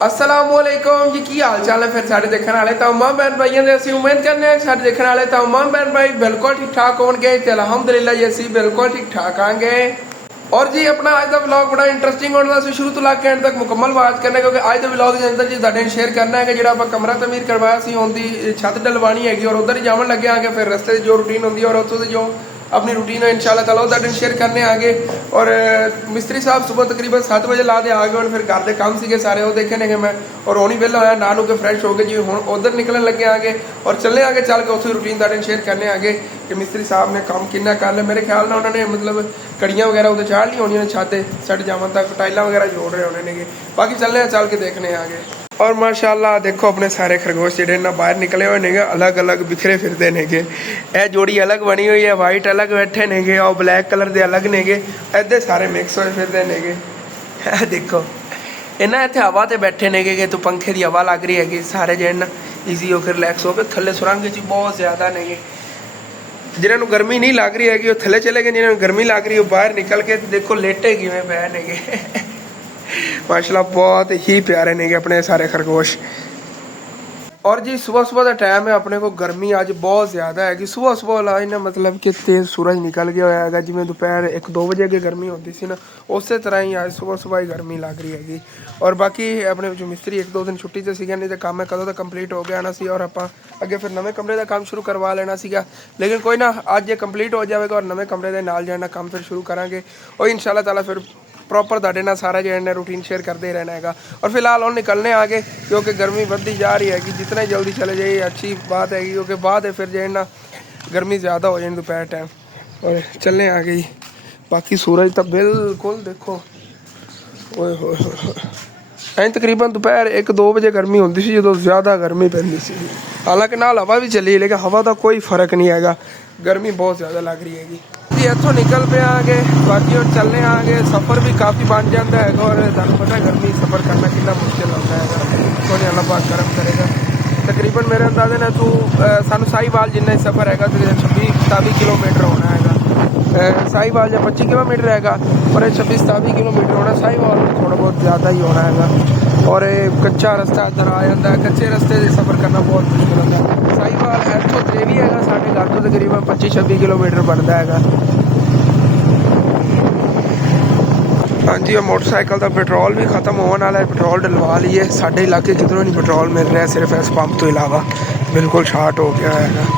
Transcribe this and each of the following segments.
असलामुअलैकुम जी, की हाल चाल है फिर सारे देखने वाले तमाम बहन भाइयों ने ਅਸੀਂ उम्मीद करने हैं सारे देखने वाले तमाम बहन भाई बिल्कुल ठीक ठाक होंगे ते अल्हम्दुलिल्लाह जी ਅਸੀਂ बिल्कुल ठीक ठाक आंगे। और जी अपना आज का व्लॉग बड़ा इंटरेस्टिंग होने वाला शुरू तो लाके एंड तक मुकम्मल बात करना क्योंकि आज के व्लॉग के अंदर जी ਤੁਹਾਡੇ शेयर करना है कि ਜਿਹੜਾ ਆਪਾਂ ਕਮਰਾ ਤਮੀਰ ਕਰਵਾਇਆ ਸੀ ਉਹਦੀ ਛੱਤ ਡਲਵਾਣੀ ਹੈਗੀ और उधर ही जावन लगे आगे फिर रस्ते जो रूटीन होंगी और ਉੱਥੋਂ ਦੀ जो अपनी रूटीन है इंशाल्लाह ताला उधर शेयर करने आगे। और मिस्त्री साहब सुबह तकरीबन 7 बजे ला दे आ गए और फिर घर के काम से सारे वो देखे ने मैं और होनी वेला होया ना के फ्रेश हो गए जी हूँ उधर निकलने लगे आगे और चले आगे चल के उस रूटीन तुहाडे शेयर करने आगे कि मिस्त्री साहब ने काम कितना कर लिया। मेरे ख्याल में उन्होंने मतलब कड़ियाँ वगैरह उधर चाढ़ ली होनी छत सट जावन तक टाइलें वगैरह जोड़ रहे होने ने बाकी चलने चल के देखने आगे। और माशाल्लाह देखो अपने सारे खरगोश ਜਿਹੜੇ ਨਾ ਬਾਹਰ ਨਿਕਲੇ ਹੋਏ ਨੇਗੇ अलग अलग बिखरे ਫਿਰਦੇ ਨੇਗੇ। ਇਹ ਜੋੜੀ अलग बनी हुई है वाइट अलग बैठे ਨੇਗੇ और ब्लैक कलर ਦੇ अलग ਨੇਗੇ ਇੱਦੇ ਸਾਰੇ ਮਿਕਸ ਹੋਏ ਫਿਰਦੇ ਨੇਗੇ। ਇਹ ਦੇਖੋ ਇਹਨਾਂ ਇੱਥੇ ਹਵਾ ਤੇ ਬੈਠੇ ਨੇਗੇ ਕਿ ਤੂੰ ਪੰਖੇ ਦੀ ਹਵਾ ਲੱਗ ਰਹੀ ਹੈਗੀ ਸਾਰੇ ਜਿਹੜੇ ਈਜ਼ੀ ਹੋ ਕੇ ਰਿਲੈਕਸ ਹੋ ਕੇ ਥੱਲੇ ਸੁਰੰਗ 'ਚ ਬਹੁਤ ਜ਼ਿਆਦਾ ਨੇਗੇ। ਜਿਨ੍ਹਾਂ ਨੂੰ ਗਰਮੀ ਨਹੀਂ ਲੱਗ ਰਹੀ ਹੈਗੀ ਉਹ ਥੱਲੇ ਚਲੇ ਗਏ ਜਿਨ੍ਹਾਂ ਨੂੰ ਗਰਮੀ ਲੱਗ ਰਹੀ ਉਹ ਬਾਹਰ ਨਿਕਲ ਕੇ ਦੇਖੋ ਲੇਟੇ ਕਿਵੇਂ ਪਏ ਨੇਗੇ। माशाल्लाह बहुत ही प्यारे ने अपने सारे खरगोश। और जी सुबह सुबह का टाइम है अपने को गर्मी अज बहुत ज़्यादा है कि सुबह सुबह ला ना मतलब कि तेज़ सूरज निकल गया है जिमें दोपहर 1-2 बजे अगे गर्मी होती सी ना उस तरह ही आज सुबह सुबह ही गर्मी लग रही हैगी। और बाकी अपने जो मिस्त्री 1-2 दिन छुट्टी से सीगा नहीं तो काम है कदों तक कंप्लीट हो गया ना सी और आप अगे फिर नवे कमरे का काम शुरू करवा लेना सीगा लेकिन कोई ना अज ये कंप्लीट हो जाएगा और नवे कमरे के नाल जाना काम फिर शुरू करांगे और इंशाल्लाह ताला फिर प्रॉपर ਤੁਹਾਡੇ ਨਾਲ सारा जो है रूटीन शेयर करते रहना है। और फिलहाल और निकलने आगे क्योंकि गर्मी बढ़ती जा रही है कि जितना जल्दी चले जाइए अच्छी बात है क्योंकि बाद है फिर जो है ना गर्मी ज़्यादा हो जाए दोपहर टाइम और चलने आ गई। बाकी सूरज तो बिल्कुल देखो ओए हो तकरीबन दोपहर 1-2 बजे गर्मी होती सी जो ज़्यादा गर्मी पैंदी सी। हालांकि नाल हवा भी चली लेकिन हवा का कोई फर्क नहीं है गर्मी बहुत ज़्यादा लग रही हैगी। इतों निकल पे आगे बाकी और चलने आगे सफ़र भी काफ़ी बन जाता है और तुहानू पता है गर्मी सफ़र करना कितना मुश्किल होता है तो अल्लाह पाक करम करेगा। तकरीबन मेरे अंदाजे ने तू सानू साहिवाल जिन्ना ही सफ़र है 26-27 किलोमीटर होना है। साहिवाल या 25 किलोमीटर है और 26-27 किलोमीटर होना साहिवाल थोड़ा बहुत ज़्यादा ही होना है। और कच्चा रास्ता इधर आ जाता है कच्चे रास्ते से सफ़र करना बहुत मुश्किल होता है। साहिवाल इतों त्रेवी है साढ़े घर तो तकरीबन 25-26 किलोमीटर बनता है। हाँ जी और मोटरसाइकिल का पेट्रोल भी खत्म होने वाला है पेट्रोल डलवा लिए साढ़े इलाके किधरों नहीं पेट्रोल मिल रहा है सिर्फ इस पंप तो इलावा बिल्कुल शार्ट हो गया है।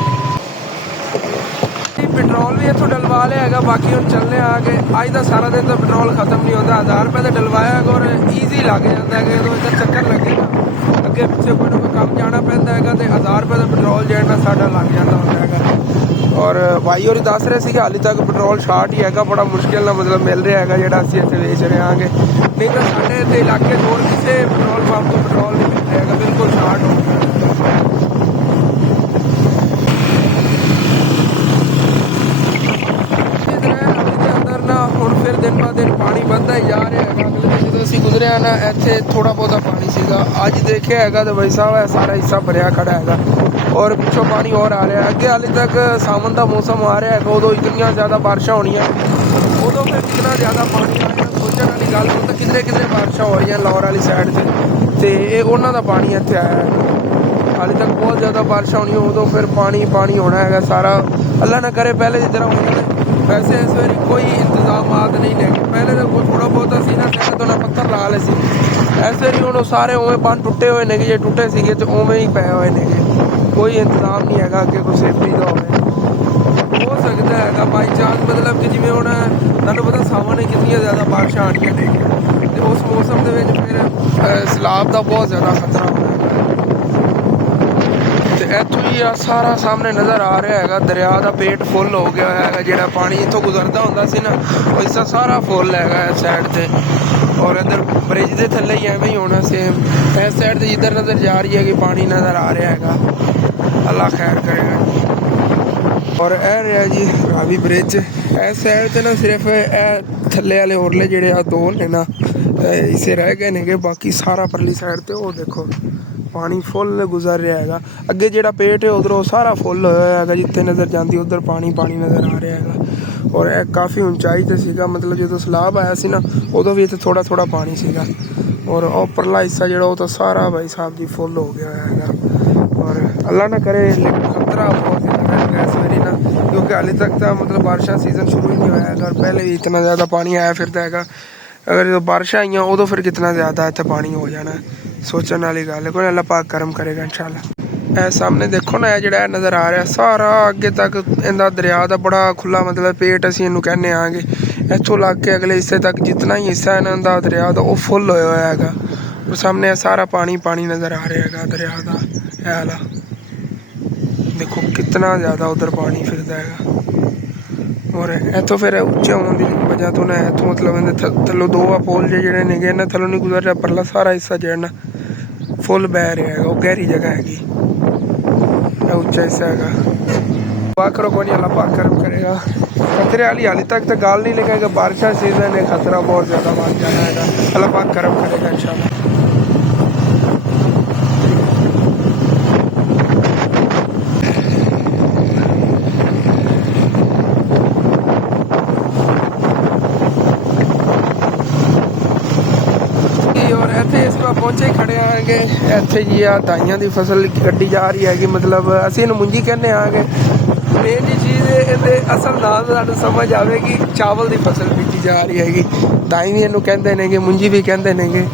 पेट्रोल भी इतों डलवा लिया है बाकी हम चलने आगे अज का सारा दिन तो पेट्रोल खत्म नहीं होता 1000 रुपये तो डलवाया और ईजी लग जाता है जो इधर चक्कर लगे अगे पिछले कोई ना कोई काम जाना पैंता है तो 1000 रुपये का पेट्रोल जो है ना साढ़ा लग जाता होता है। और भाई और दस रहे थे हाली तक पेट्रोल शार्ट ही है बड़ा मुश्किल ना मतलब मिल रहा है जो असं इतने बेच रहे हैं नहीं तो साढ़े इलाके होर किसी पेट्रोल पंप को पेट्रोल नहीं मिल रहा है बिल्कुल शार्ट हो गया। अंदर ना हम फिर दिन ब दिन पानी बढ़ता ही जा रहा है। अगले दिन जो असं गुजरे ना इतने थोड़ा बहुत पानी सीगा अज देखा है तो भाई साहब है सारा हिस्सा भरिया खड़ा है और पिछों पानी और आ रहा है। अगे हाले तक सावन का मौसम आ रहा है उदो इतनी ज़्यादा बारिशा होनी उदो फिर कितना ज़्यादा पानी आया सोचने वाली गल तो किधरे किधरे बारिशा हो रही लाहौर वाली साइड से उन्हों का पानी इतने आया है। हाले तक बहुत ज़्यादा बारिशा होनी उदो फिर पानी पानी होना है सारा अल्लाह ना करे पहले जिस तरह होने वैसे इस बार कोई इंतजाम नहीं है पहले तो थोड़ा बहुत असी ना सैड तो ना पत्थर ला ले ऐसे नहीं हूँ सारे उवें बन टुटे हुए ने जे टुटे थे तो उवें ही पे हुए ने कोई इंतजाम नहीं है कि कोई सेफ्टी का हो सकता है बाई चांस मतलब कि जिमें हूँ तुहानू पता सावन कितनी ज़्यादा बारिशा आनियां ने तो उस मौसम के फिर सैलाब का बहुत ज़्यादा खतरा होना है। इतों ही सारा सामने नज़र आ रहा है दरिया का पेट फुल हो गया है जो पानी इतों गुजरता होंदा सी ना हिस्सा सारा फुल है साइड से और इधर ब्रिज के थले ही एवं ही होना सेम इस साइड से जिधर नज़र जा रही है कि पानी नज़र आ रहा है अल्लाह खैर करेगा। और यह रहा जी रावी ब्रिज इस साइड से ना सिर्फ थले वाले होरले जोड़े दो ने ना इसे रह गए ने बाकी सारा परली साइड तो वो देखो पानी फुल गुजर रहा है। अगे जो पेट है उधरों सारा फुल होया है जितने नज़र जाती उधर पानी पानी नज़र आ रहा है। और काफ़ी ऊंचाई से सीगा मतलब जो सैलाब आया सी ना उदों भी इत्थे थोड़ा थोड़ा पानी सीगा और उपरला हिस्सा जो तो सारा भाई साहब जी फुल हो गया है। और अल्लाह ना करे, लेकिन खतरा बहुत ज़्यादा है इस मेरी ना, क्योंकि हाले तक तो मतलब बारिशा सीजन शुरू ही नहीं होया है और पहले भी इतना ज़्यादा पानी आया फिरता है। अगर जो बारिशा आई उदो फिर कितना ज़्यादा इतना पानी हो जाना, सोचने वाली गल है। कोई अल्लाह पाक करम करेगा इंशाल्लाह। सामने देखो ना, जो नज़र आ रहा सारा अगे तक इंदा दरिया का बड़ा खुला मतलब पेट असीं इनू कहने आगे, इत्थों लग के अगले हिस्से तक जितना ही हिस्सा है ना दरिया का वो फुल होया है। और सामने सारा पानी पानी नज़र आ रहा है दरिया का। है वाला देखो कितना ज़्यादा उधर पानी फिरता है। और इतों फिर उच्चे होने की वजह तो ना इतों मतलब थलो दो पोल जे ने इन्हें थलों नहीं गुजर रहा, परला सारा हिस्सा जो ना फुल बह रहा है। वो गहरी जगह हैगी, उच्चा हिस्सा है। पाक करो कोई नहीं, अल्लाह पाक करम करेगा। खतरे वाली हाली तक तो गाल नहीं लगेगा, बारिशा सीजन है, खतरा बहुत ज़्यादा बढ़ जाना है। अल्लाह पाक करम करेगा इंशाल्लाह। और इतने इस बार पहुंचे खड़े आएंगे इतने जी आ दाइयां की फसल कड्डी जा रही है। मतलब असीं इन्हूं मुंजी कहने आगे, मेन जी चीज़ ये असल नाम सानूं समझ आएगी, चावल की फसल बीजी जा रही हैगी। दाई भी इनू कहते हैं, मुंजी भी कहते हैं।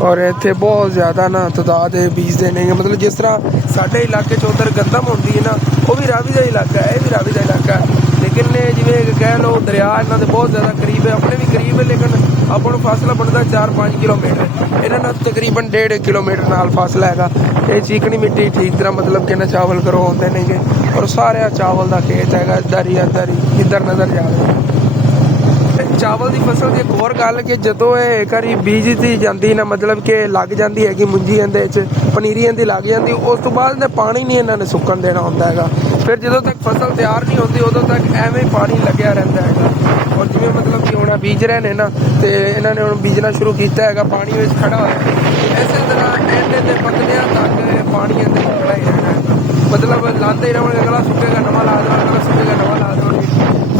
और इतने बहुत ज़्यादा ना तादाद बीजते हैं। मतलब जिस तरह साढ़े इलाके च उधर गंदम होती है ना, वो भी रावी का इलाका है, ये भी रावी का इलाका है। लेकिन जिमें कह लो दरिया इन्हों के बहुत ज़्यादा करीब है, अपने भी करीब है, लेकिन अपन फासला बनता 4-5 किलोमीटर, इन्होंने तकरीबन 1.5 किलोमीटर नाल फासला है। ये चीकनी मिट्टी ठीक तरह मतलब कि ना चावल करो होते नहीं। और सारे चावल का खेत है इधर नज़र जा रहा है। चावल की फसल की एक और गल कि जो ये करी बीजती जाती ना, मतलब कि लग जाती है मुंजी इहदे पनीरी इहदी लग जाती, उस तो बाद ने पानी नहीं इन्होंने सुकन देना होंदा है। फिर जो तक फसल तैयार नहीं होती उदों तक एवं ही पानी लग्या रहता है। और जिमें मतलब कि हुण बीज रहे हैं ना, तो इन्होंने हुण बीजना शुरू किया है, पानी में खड़ा होया। इस तरह एंड के पतलियां तक पानी इहदे खड़ा ही रहना है। मतलब लाते ही रहोगे, अगला सुकेगा नवा ला दो, अगला सुकेगा नवा ला दो,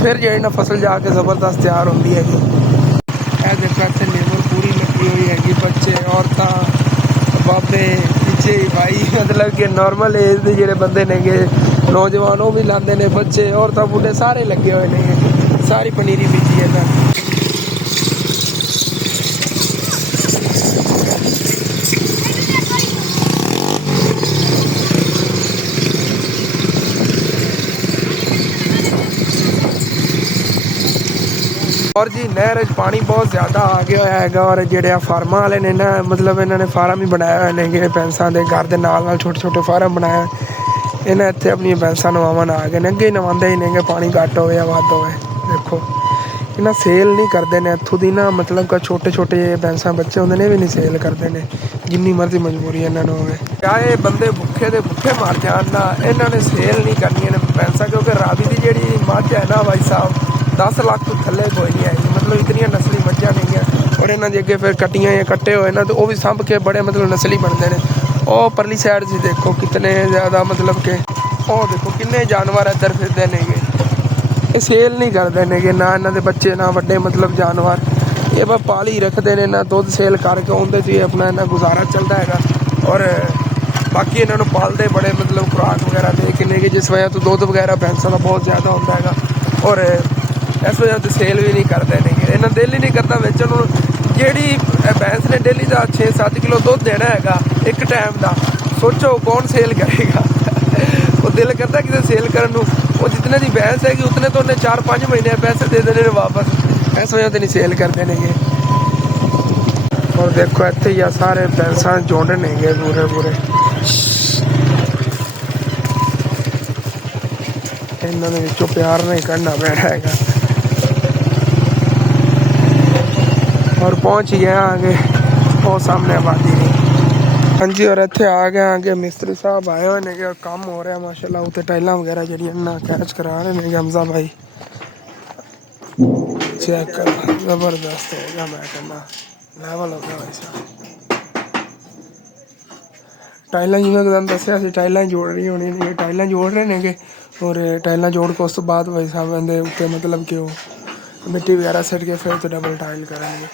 फिर जो ना फसल जाके ज़बरदस्त तैयार होती है। देखो इतने लेबर पूरी लगी हुई हैगी, बच्चे औरतें बाबे पीछे भाई, मतलब कि नॉर्मल एज के जोड़े बंदे ने नौजवान वो भी लाते हैं, बच्चे औरतें बूढ़े सारे लगे हुए हैं। सारी पनीरी बीजी है ना। और जी नहर पानी बहुत ज़्यादा आ गया है। और जोड़े फार्मा वाले ने ना, मतलब इन्होंने फार्म ही बनाए हुए हैं, भैंसा के घर के नाल छोटे छोटे फार्म बनाए। इन्हें इतने अपनी भैंसा नवावन आ गए, अगे नवाते ही नहीं, पानी घट हो या वध हो। देखो इन्हें सेल नहीं करते हैं इतों की ना, मतलब कि छोटे छोटे भैंसा बच्चे होंगे ने भी नहीं सेल करते हैं, जिन्नी मर्जी मजबूरी इन्होंने होवे। क्या ये बंदे भुखे के भुखे मर जान ना, इन्होंने सेल नहीं करनी भैंसा, क्योंकि रावी की जी मझ है ना भाई साहब 10 लाख तो थले कोई नहीं आई। मतलब इतनी नस्ली मझा नहीं है। और इन्होंने अगे फिर कट्टियाँ या कट्टे हुए ना, तो वह भी संभ के बड़े मतलब नस्ली बनते हैं। और परली साइड से देखो कितने ज़्यादा मतलब कि और देखो किन्ने जानवर इधर फिरते हैं। ये सेल नहीं करते हैं ना, इन्होंने बच्चे ना बड़े मतलब जानवर, ये बस पाल ही रखते हैं ना, दुध सेल करके उनके से अपना इन्ना गुजारा चलता है। और बाकी इन्होंने पालते बड़े मतलब खुराक वगैरह दे के, जिस वजह तो दुध वगैरह भैंसों का बहुत ज़्यादा होता है। और इस वजह से सेल भी नहीं करते नहीं, इन्हें दिल ही नहीं करता बेचन। जी भैंस ने डेली का 6-7 किलो दुध देना है एक टाइम का, सोचो कौन सेल करेगा। वो दिल करता किसी सेल करने, वो जितने की भैंस हैगी उतने तो उन्हें 4-5 महीने पैसे दे देने वापस, इस वजह से नहीं सेल करते नहीं। और देखो इतने ही सारे भैंसा झुंड नहीं पूरे पूरे, इन्होंने विचों प्यार नहीं करना पैना है। और पहुँच गया आगे, वो सामने आबादी नहीं। हाँ जी, और इतने आ गए आगे मिस्त्री साहब आए हुए ने, काम हो रहा है माशाल्लाह। उत्ते टाइलां वगैरह जड़ियां ना कैच करा रहे हैं हमजा भाई। चेक कर, जबरदस्त हो गया, मैं कहना लेवल हो गया भाई साहब। टाइलां जिवें तुहानूं दस्सिया सी टाइलां जोड़ रही होनी ने, टाइलां जोड़ रहे ने। और टाइलां जोड़ के उस तो बाद भाई साहब इहदे उत्ते मतलब कि मिट्टी वगैरह सट के फिर तो डबल टाइल करेंगे।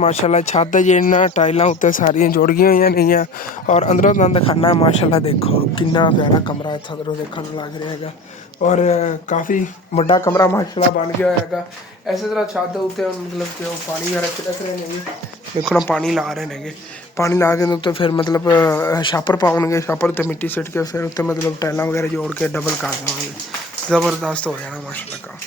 माशाल्लाह छत जिन्ना टाइलां उत्ते सारियां जुड़ गई नहीं और अंदरों तुहानूं दिखाना माशाल्लाह देखो कितना प्यारा कमरा इत्थों अंदरों देखने नूं लग रहा है और काफ़ी वड्डा कमरा माशाल्लाह बन गया है। इस तरह छत उत्ते मतलब कि पानी वगैरह छिड़क रहे हैं, देखो ना पानी ला रहे हैं, पानी ला के उत्ते फिर मतलब छापर पाउणगे, छापर उत्ते मिट्टी सिट के फिर उत्ते मतलब टाइलां वगैरह जोड़ के डबल कर देवांगे, ज़बरदस्त हो जाना माशाल्लाह का।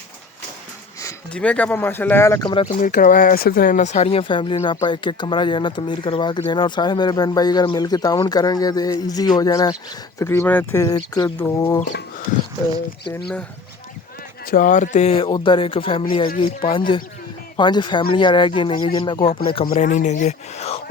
जिमें कि आप माशाल्लाह वाला कमरा तमीर करवाया, इस तरह इन्होंने सारिया फैमिली ने आप एक एक कमरा जो है ना तमीर करवा के देना और सारे मेरे बहन भाई अगर मिल के तावन करेंगे तो ईजी हो जाना है। तकरीबन इतने 1 2 3 4 तो उधर एक फैमिली हैगी, 5 फैमिलियाँ रह गई ने जिन्होंने को अपने कमरे नहीं नेगे,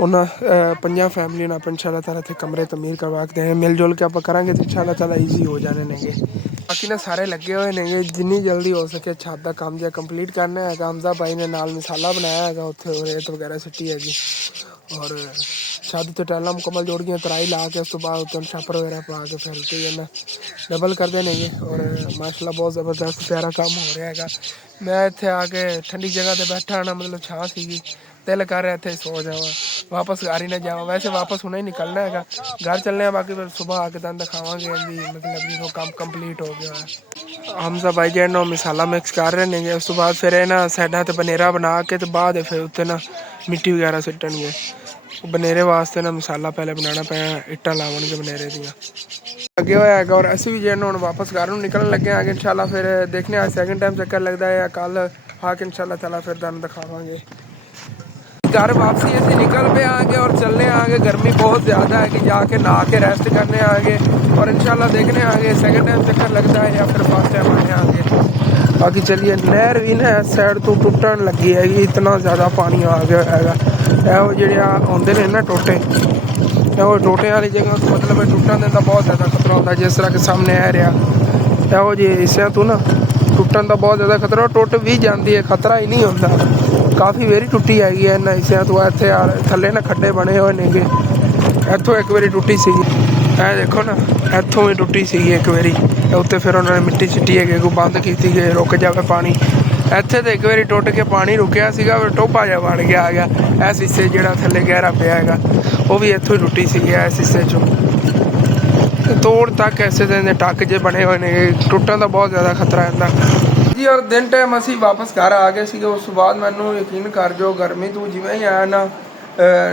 उन्होंने 5 फैमिली ने आप इंशाल्लाह ताला इतने कमरे तमीर करवा के देने, मिल जुल के आप करेंगे तो इंशाल्लाह ताला ईजी हो जाने नेगे। बाकी ना सारे लगे हुए ने जिन्नी जल्दी हो सके छत का काम जो कंप्लीट करना है। हमजा भाई ने नाल मसाला बनाया है, उत्थे रेत वगैरह सिटी है जी और छत तो टाइलां मुकम्मल जोड़ गई, तराई ला के उस तो बाद उत्ते छापर वगैरह पा के फिर उत्ते डबल कर देने और माशाल्लाह बहुत ज़बरदस्त प्यारा काम हो रहा है। मैं इत्थे आके ठंडी जगह ते बैठा ना, मतलब छां सीगी, दिल कर रहा इत्थे सो जावा, वापस घर ही ना जावा, वैसे वापस हुणे ही निकलना है, घर चलने हैं। बाकी फिर सुबह आके तुहानूं दिखावांगे मतलब जो काम कंप्लीट हो गया है। हमजा भाई जो है मसाला मिक्स कर रहे हैं, उस तो बाद फिर ना साइडा ते बनेरा बना के तो बाद फिर उत्ते ना मिट्टी वगैरह सिट्टणगे, बनेरे वास्ते ना मसाला पहले बनाना पैना, इट्टां लावणगे बनेरे दियां लगे हुआ है। और असीं भी जो है वापस घर निकलने लगे आगे इंशाल्लाह, फिर देखने आज सेकंड टाइम चक्कर लगता है या कल आके इंशाल्लाह ताला फिर तुहानूं दिखावांगे। घर वापसी ऐसे निकल पे आगे और चलने आगे, गर्मी बहुत ज़्यादा है कि जाके नहा के रेस्ट करने आगे और इंशाल्लाह देखने आगे सेकंड टाइम चक्कर लगता है या फिर फर्स्ट टाइम आने आगे। बाकी चलिए नहर भी ना इस साइड तो टुटन लगी है, इतना ज़्यादा पानी आ गया है। ਇਹੋ ਜਿਹੜੇ ਆਉਂਦੇ ਨੇ ਨਾ ਟੋਟੇ, ਇਹੋ ਟੋਟਿਆਂ ਵਾਲੀ ਜਗ੍ਹਾ ਤੋਂ मतलब टुटन का बहुत ज़्यादा खतरा होता है। जिस तरह के सामने आ रहा ਇਹੋ ਜਿਹੇ ਹਿੱਸਿਆਂ ਤੋਂ ਨਾ टुटन का बहुत ज़्यादा खतरा, टुट भी जाती है, खतरा ही नहीं होता। काफ़ी वारी टुटी हैगी है इन्होंने हिस्सों तो, इतने थले ना खड्डे बने हुए नेगे, इतों एक बारी टुटी सी, देखो ना इतों भी टुटी सी एक बारी, उत्ते फिर उन्होंने मिट्टी सिटी है कोई बंद की गई रुक जाए पानी, इत्थे तो एक बारी टुट के पानी रुकिया सीगा, फिर टोपा जहा बन गया आ गया इस हिस्से जो थले गहरा पिया है, वो भी इतों ही टुटी सी इस हिस्से चों तोड़ तक ऐसे दिन टक जे बने हुए हैं, टुटन का बहुत ज़्यादा खतरा है जी। और दिन टाइम असी वापस घर आ गए थे, उस बाद मैनू यकीन कर जो गर्मी तू जिमें ही आया ना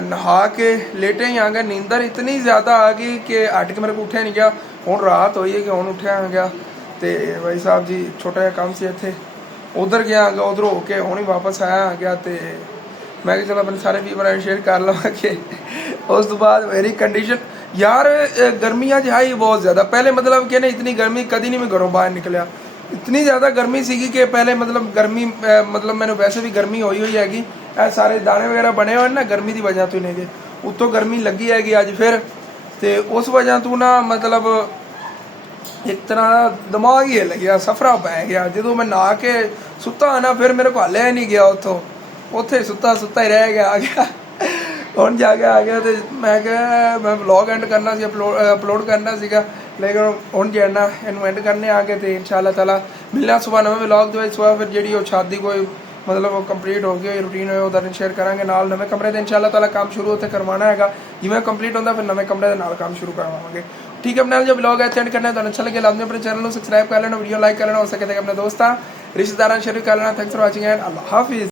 नहा के लेटे ही आ गया, नींदर इतनी ज़्यादा आ गई कि हट के मेरे को उठा नहीं गया। हुण रात होई है कि हुण उठिया आ गया, तो भाई साहब जी छोटा जहा काम से इत्थे उधर गया आ गया, उधर हो के हुण ही वापस आया आ गया, तो मैं कि चलो अपने सारे भी बना शेयर कर लवा के उस तो बाद मेरी कंडीशन यार गर्मियाँ जो है बहुत ज़्यादा, पहले मतलब कि ना इतनी गर्मी कभी नहीं मैं घरों बाहर निकलिया, इतनी ज़्यादा गर्मी सी कि पहले मतलब गर्मी मतलब मैंने वैसे भी गर्मी हुई हैगी, सारे दाने वगैरह बने हुए ना गर्मी की वजह तो नहीं, उत्तों गर्मी लगी हैगी अज फिर, तो उस वजह तो ना मतलब एक तरह दिमाग ही हिल गया, सफरा पै गया। जो मैं नहा के सुता ना फिर मेरे को हलिया ही नहीं गया, उत्थों उत्थे सुता सुता ही रह गया आ गया हुण जाके आ गया, तो मैं क्या मैं व्लॉग एंड करना सी, अपलोड करना सीगा, लेकिन हुण जो है ना इनू एंड करने आ गए, तो इंशाल्लाह ताला मिलना सुबह नवे व्लॉग दे सुबह, फिर जी वो शादी कोई मतलब कंप्लीट हो गई रूटीन हो उधर शेयर करांगे, नाल नवे कमरे से इंशाल्लाह ताला काम शुरू उत्थे करवाना है, जिवें कंप्लीट होंदा फिर नवे कमरे के नाल काम शुरू करवावांगे। ठीक है, अपने जो व्लॉग है सेंड करना है, तो अच्छा लगे लाजमी अपने चैनल को सब्सक्राइब कर लेना, वीडियो लाइक कर लेना, हो सके तो अपने दोस्तों रिश्तेदारों शेयर कर लेना। थैंक्स फॉर वाचिंग एंड अल्लाह हाफिज़।